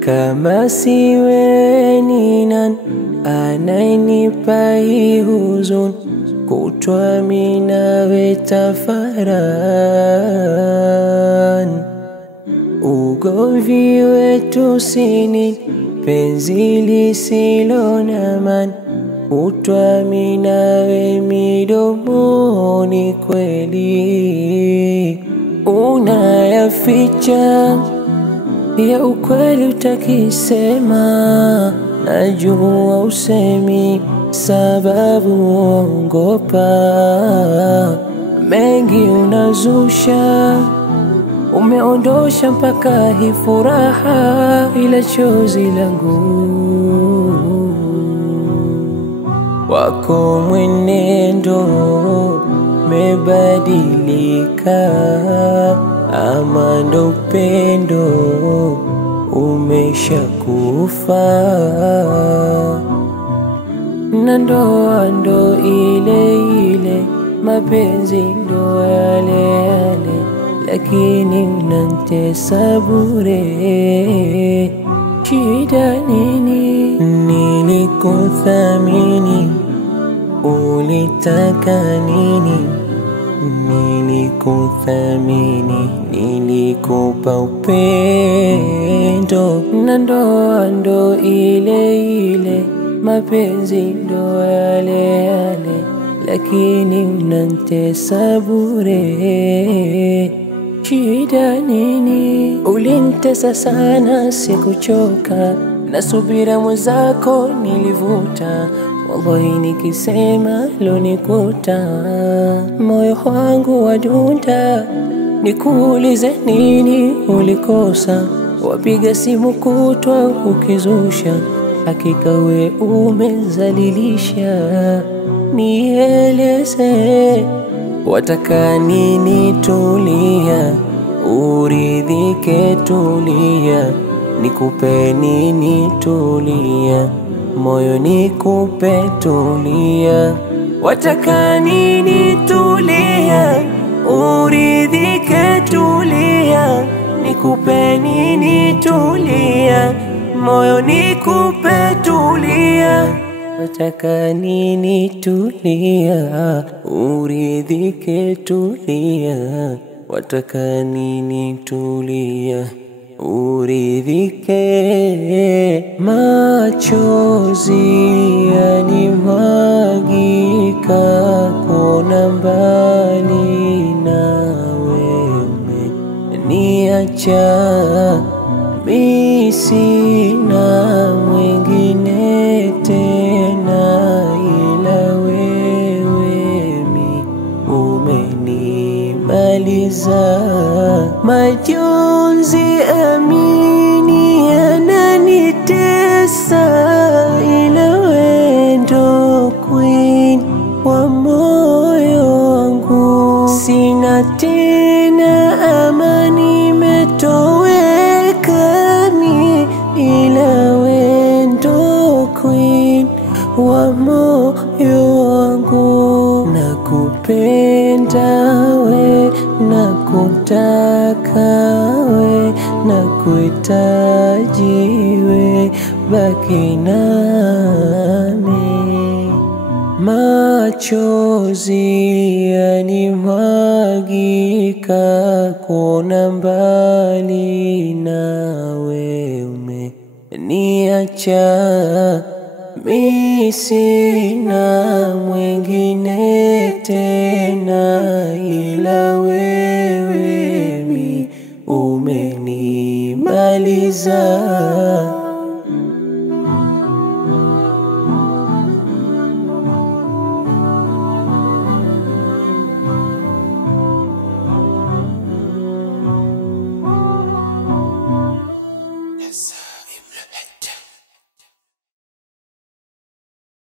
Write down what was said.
Kama siwe ni nani anayenipa hii huzuni, kutwa mimi nawe tafarani. Ugomvi wetu si nini, penzi lisilo na maana, kutwa mimi nawe midomoni kweli. Unayaficha ya ukweli utakisema, najua usemi sababu uongopa. Mengi unazusha, umeondosha mpaka hii furaha, ila chozi langu wako mwenendo mebadilika, ama ndo upendo umeshakufa. Na ndoa ndo ile ile, mapenzi ndo yale yale, lakini unanitesa bure. Shida nini? Nilikuthamini, ulitaka nini? Nilikuthamini, nilikupa upendo. Na ndoa ndo ile ile, mapenzi ndo yale yale, lakini unanitesa bure. Shida nini? Ulinitesa sana, sikuchoka, na subira mwenzako nilivuta. Wallahi nikisema lonikuta, moyo wangu wadunda. Nikuulize nini ulikosa, wapiga simu kutwa ukizusha, hakika we umezalilisha. Nieleze wataka nini? Tulia, uridhike, tulia. Nikupe nini? Tulia, moyo nikupe, tulia. Wataka nini? Tulia, uridhike, tulia. Nikupe nini? Tulia, moyo nikupe, tulia. Wataka nini? Tulia, uridhike, tulia. Wataka nini? Tulia, uridhike. Machozi yanimwagika, kuona mbali nawe umeniacha. Mimi sina mwingine tena, ila wewe mi umenimaliza. Majonzi amini yananitesa, ila wewe ndo queen wa moyo wangu. Sina tena amani, imetoweka mi, ila wewe ndo queen wa moyo wangu. Nakupenda we, nakutaka we, nakuhitaji we, baki nami. Machozi yanimwagika, kuona mbali nawe umeniacha. Mimi sina mwingine tena, ila wewe mi umenimaliza.